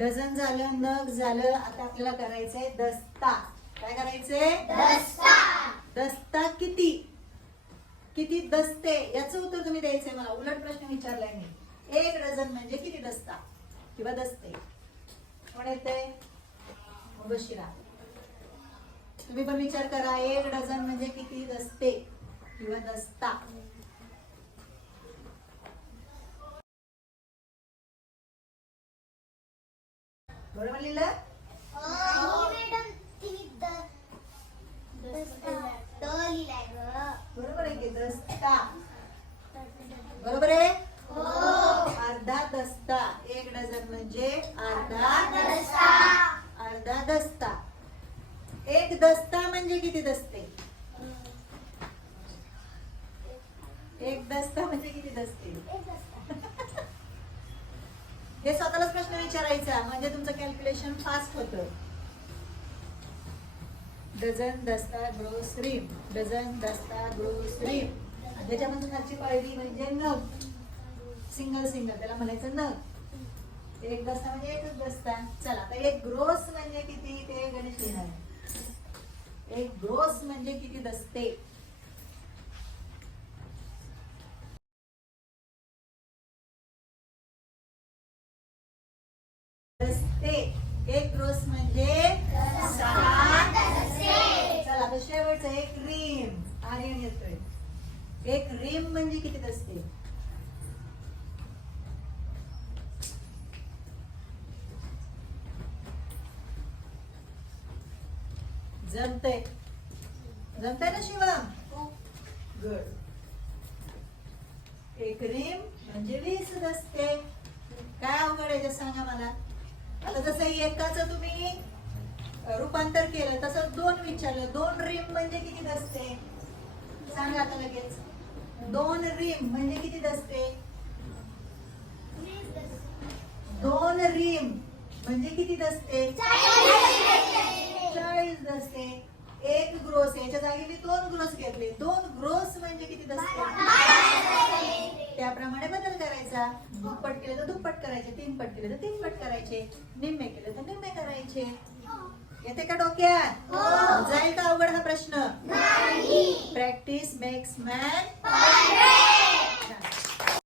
Dozen झालं, नग झालं. आता आपल्याला करायचंय दस्ता. काय करायचंय? दस्ता. दस्ता किती? किती दस्ते याचं उत्तर तुम्ही द्यायचंय मला. उलट प्रश्न विचारलाय मी. 1 डझन म्हणजे किती दस्ता किंवा दस्ते? कोण येतंय? मुबशिरा, तुम्ही पण विचार करा. 1 डझन म्हणजे किती दस्ते किंवा दस्ता? बरोबर लिहिलं? बरोबर आहे की दस्ता. बरोबर आहे. अर्धा दस्ता. 1 डझन म्हणजे अर्धा दस्ता. अर्धा दस्ता. 1 दस्ता म्हणजे किती दस्ते? 1 दस्ता म्हणजे किती दस्ते? हे स्वतःलाच प्रश्न विचारायचा म्हणजे तुमचं कॅल्क्युलेशन फास्ट होतं. डझन, दस्ता, ग्रोस, रिम. डझन, दस्ता, ग्रोस, रिम. त्याच्यामध्ये खालची पायरी म्हणजे नग. सिंगल सिंगल त्याला म्हणायचं नग. 1 दस्ता म्हणजे 1च दस्ता. चला आता 1 ग्रोस म्हणजे किती ते गणेश लिहिणार. 1 ग्रोस म्हणजे किती दस्ते? दस्ते. 1 ग्रोस म्हणजे 6 दस्ते. चला आता शेवटचं 1 रिम. आर्यन येतोय. 1 रिम म्हणजे किती दस्ते? जमतंय? जमतंय ना शिवम? गुड. 1 रिम म्हणजे 20 दस्ते. काय अवघड आहे ते सांगा मला. आता जसं एकाचं तुम्ही रूपांतर केलं तसं 2 विचारलं. 2 रिम म्हणजे किती दस्ते? सांगा आता लगेच. 2 रिम म्हणजे किती दस्ते? 2 रिम म्हणजे किती दस्ते? 40 दस्ते. 1 ग्रोस. याच्या जागी मी 2 ग्रोस घेतले. 2 ग्रोस म्हणजे किती दस्ते? त्याप्रमाणे बदल करायचा. दुप्पट केले तर दुप्पट करायचे, 3 पट केले तर 3 पट करायचे, निम्मे केले तर निम्मे करायचे. येते का डोक्यात? जाईल का अवघड हा प्रश्न? Practice makes man perfect.